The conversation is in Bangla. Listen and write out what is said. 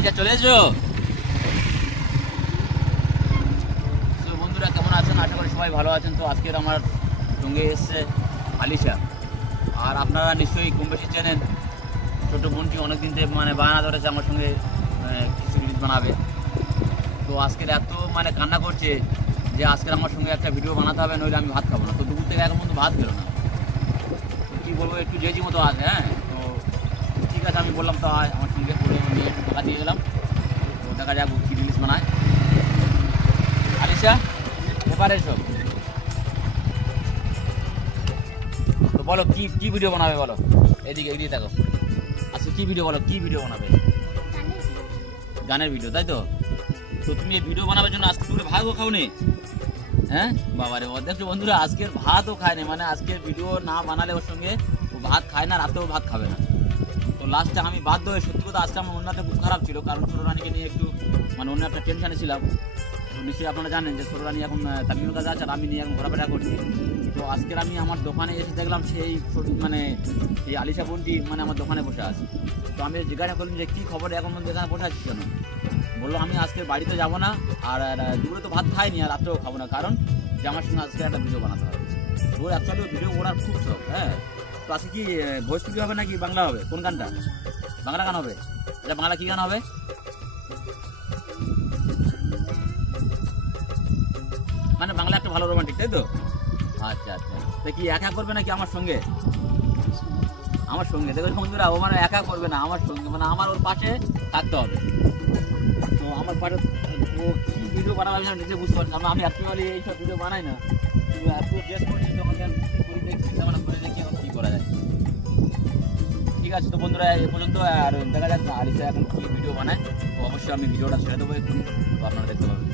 আলিশা চলে এসো। তো বন্ধুরা, কেমন আছেন? আশা করি সবাই ভালো আছেন। তো আজকের আমার সঙ্গে এসছে আলিশা। আর আপনারা নিশ্চয়ই কম বেশি চেনেন, ছোটো বোনটি অনেকদিন থেকে মানে বায়না ধরেছে আমার সঙ্গে কিছু জিনিস বানাবে। তো আজকের এত মানে কান্না করছে যে আজকের আমার সঙ্গে একটা ভিডিও বানাতে হবে, নইলে আমি ভাত খাব না। তো দুপুর থেকে এখন পর্যন্ত ভাত খেলো না। কী বলব, একটু জেজি মতো আছে হ্যাঁ? তো ঠিক আছে, আমি বললাম তো আমার সঙ্গে করে টাকা দিয়ে গেলাম তো দেখা যাক কী জিনিস বানায়। আলিশা, এবারে এসো। তো বলো, কি কি ভিডিও বানাবে বলো? এদিকে এদিকে দেখো আচ্ছা কি ভিডিও বলো? কি ভিডিও বানাবে? গানের ভিডিও তাই তো? তো তুমি এই ভিডিও বানাবার জন্য আজকে তুমি ভাতও খাও নি হ্যাঁ? বাবারে বাবা দেখছ বন্ধুরা, আজকের ভাতও খায়নি। মানে আজকের ভিডিও না বানালে ওর সঙ্গে ও ভাত খায় না, রাতেও ভাত খাবে না। লাস্টে আমি বাধ্য হয়ে সত্যি কথা আজকে আমার অন্যটা খুব খারাপ ছিল কারণ ছোটো রানীকে নিয়ে একটু মানে অন্য একটা টেনশানে ছিলাম। তো নিশ্চয়ই আপনারা জানেন যে ছোটো রানী এখন তামিমের কাছে আছে আর আমি নিয়ে এখন ঘোরাফেরা করছি। তো আজকের আমি আমার দোকানে এসে দেখলাম সেই মানে এই আলিশা বোনটি মানে আমার দোকানে বসে আছে। তো আমি জিজ্ঞাসা করলাম যে কী খবর? এখন এখানে বসে আছিস কেন? বলল আমি আজকে বাড়িতে যাব না আর আর, দুপুরে তো ভাত খাইনি আর রাত্রেও খাব না। কারণ যে আমার সঙ্গে আজকে একটা ভিডিও বানাতে হবে। ওর অ্যাকচুয়ালি ভিডিও করার খুব শখ হ্যাঁ। তো কি ভোজপুরি হবে নাকি বাংলা হবে? কোন গানটা? বাংলা গান হবে। এটা বাংলা কি গান হবে? মানে বাংলা একটা ভালো রোমান্টিক তাই তো? আচ্ছা আচ্ছা। তা কি একা করবে নাকি আমার সঙ্গে? আমার সঙ্গে। দেখো বন্ধুরা, ও মানে একা করবে না, আমার সঙ্গে। মানে আমার ওর পাশে থাকতে হবে। তো আমার পাশে, ও কি ভিডিও বানাবে আমি নিজে বুঝতে পারছি। কারণ আমি অ্যাকচুয়ালি এইসব ভিডিও বানাই না। কিন্তু এত ড্রেস করছি, তখন আমি ঠিক আছে তো বন্ধুরা এ পর্যন্ত। আর দেখা যাক আলিসা এখন কি ভিডিও বানায়। তো অবশ্যই আমি ভিডিওটা ছেড়ে দেবো একটু। তো আপনারা দেখতে পাবেন।